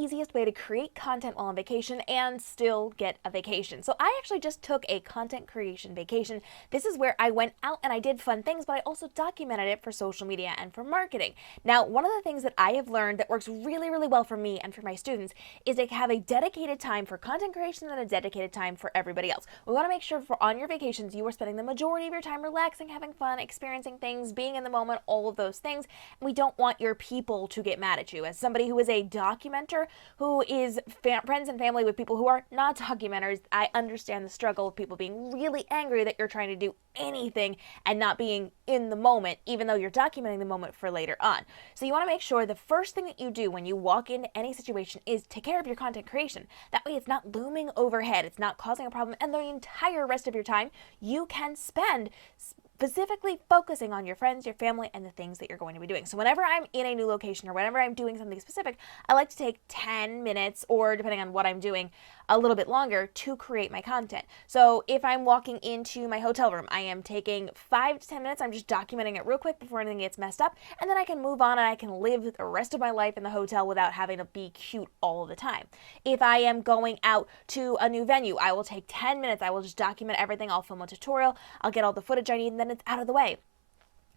easiest way to create content while on vacation and still get a vacation. So I actually just took a content creation vacation. This is where I went out and I did fun things, but I also documented it for social media and for marketing. Now, one of the things that I have learned that works really, really well for me and for my students is to have a dedicated time for content creation and a dedicated time for everybody else. We want to make sure for on your vacations, you are spending the majority of your time relaxing, having fun, experiencing things, being in the moment, all of those things. And we don't want your people to get mad at you. As somebody who is a documenter, who is friends and family with people who are not documenters, I understand the struggle of people being really angry that you're trying to do anything and not being in the moment, even though you're documenting the moment for later on. So you want to make sure the first thing that you do when you walk into any situation is take care of your content creation. That way it's not looming overhead, it's not causing a problem, and the entire rest of your time you can spend specifically focusing on your friends, your family, and the things that you're going to be doing. So whenever I'm in a new location or whenever I'm doing something specific, I like to take 10 minutes, or depending on what I'm doing, a little bit longer to create my content. So if I'm walking into my hotel room, I am taking 5 to 10 minutes, I'm just documenting it real quick before anything gets messed up, and then I can move on and I can live the rest of my life in the hotel without having to be cute all the time. If I am going out to a new venue, I will take 10 minutes, I will just document everything, I'll film a tutorial, I'll get all the footage I need, and then it's out of the way.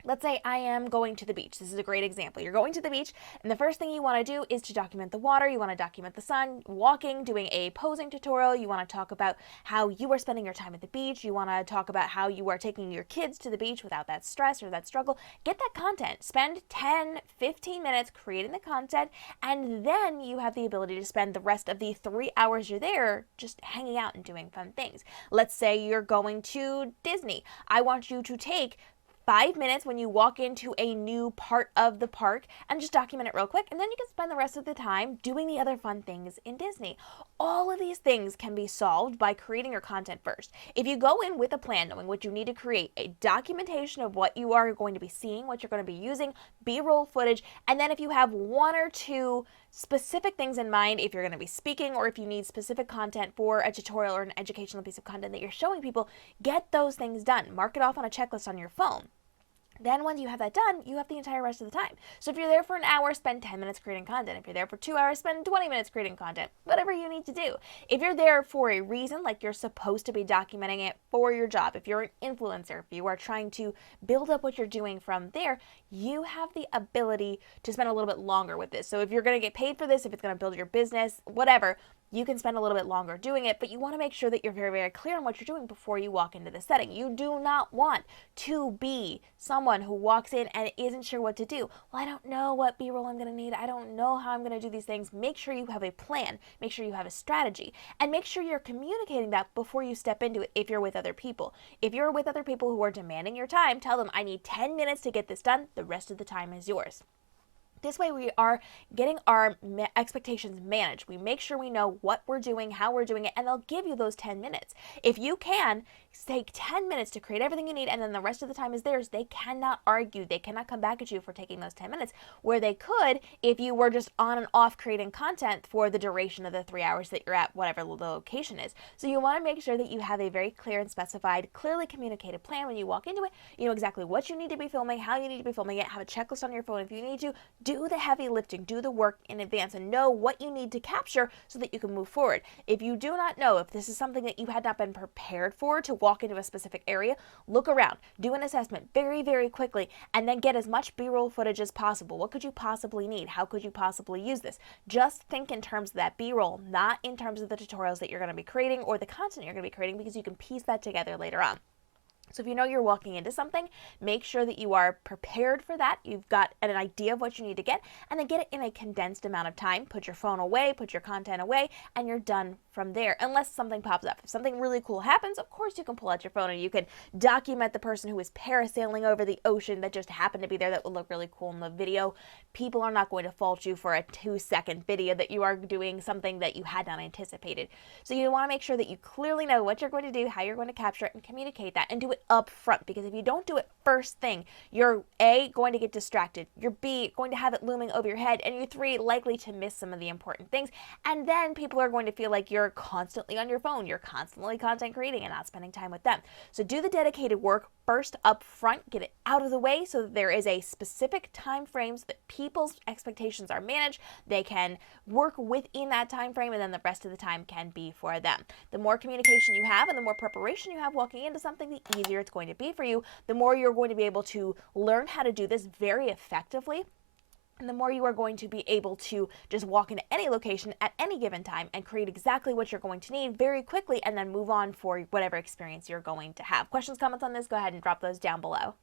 Let's say I am going to the beach. This is a great example. You're going to the beach, and the first thing you want to do is to document the water. You want to document the sun, walking, doing a posing tutorial. You want to talk about how you are spending your time at the beach. You want to talk about how you are taking your kids to the beach without that stress or that struggle. Get that content. Spend 10, 15 minutes creating the content, and then you have the ability to spend the rest of the 3 hours you're there just hanging out and doing fun things. Let's say you're going to Disney. I want you to take 5 minutes when you walk into a new part of the park and just document it real quick, and then you can spend the rest of the time doing the other fun things in Disney. All of these things can be solved by creating your content first. If you go in with a plan, knowing what you need to create, a documentation of what you are going to be seeing, what you're going to be using, B-roll footage, and then if you have 1 or 2 specific things in mind, if you're going to be speaking or if you need specific content for a tutorial or an educational piece of content that you're showing people, get those things done. Mark it off on a checklist on your phone. Then once you have that done, you have the entire rest of the time. So if you're there for an hour, spend 10 minutes creating content. If you're there for 2 hours, spend 20 minutes creating content. Whatever you need to do. If you're there for a reason, like you're supposed to be documenting it for your job, if you're an influencer, if you are trying to build up what you're doing from there, you have the ability to spend a little bit longer with this. So if you're going to get paid for this, if it's going to build your business, whatever, you can spend a little bit longer doing it, but you want to make sure that you're very, very clear on what you're doing before you walk into the setting. You do not want to be someone who walks in and isn't sure what to do. Well, I don't know what B-roll I'm going to need. I don't know how I'm going to do these things. Make sure you have a plan. Make sure you have a strategy. And make sure you're communicating that before you step into it if you're with other people. If you're with other people who are demanding your time, tell them, I need 10 minutes to get this done. The rest of the time is yours. This way we are getting our expectations managed. We make sure we know what we're doing, how we're doing it, and they'll give you those 10 minutes. If you can take 10 minutes to create everything you need and then the rest of the time is theirs, they cannot argue. They cannot come back at you for taking those 10 minutes, where they could if you were just on and off creating content for the duration of the 3 hours that you're at whatever the location is. So you want to make sure that you have a very clear and specified, clearly communicated plan when you walk into it. You know exactly what you need to be filming, how you need to be filming it, have a checklist on your phone if you need to. Do the heavy lifting, do the work in advance, and know what you need to capture so that you can move forward. If you do not know, if this is something that you had not been prepared for to walk into a specific area, look around, do an assessment very, very quickly, and then get as much B-roll footage as possible. What could you possibly need? How could you possibly use this? Just think in terms of that B-roll, not in terms of the tutorials that you're going to be creating or the content you're going to be creating, because you can piece that together later on. So if you know you're walking into something, make sure that you are prepared for that. You've got an idea of what you need to get, and then get it in a condensed amount of time. Put your phone away, put your content away, and you're done from there, unless something pops up. If something really cool happens, of course you can pull out your phone and you can document the person who is parasailing over the ocean that just happened to be there. That would look really cool in the video. People are not going to fault you for a 2-second video that you are doing something that you had not anticipated. So you want to make sure that you clearly know what you're going to do, how you're going to capture it, and communicate that, and do it up front, because if you don't do it first thing, you're A, going to get distracted, you're B, going to have it looming over your head, and you're 3, likely to miss some of the important things, and then people are going to feel like you're constantly on your phone, you're constantly content creating and not spending time with them. So do the dedicated work first up front, get it out of the way so that there is a specific time frame so that people people's expectations are managed, they can work within that time frame, and then the rest of the time can be for them. The more communication you have and the more preparation you have walking into something, the easier it's going to be for you, the more you're going to be able to learn how to do this very effectively. And the more you are going to be able to just walk into any location at any given time and create exactly what you're going to need very quickly, and then move on for whatever experience you're going to have. Questions, comments on this? Go ahead and drop those down below.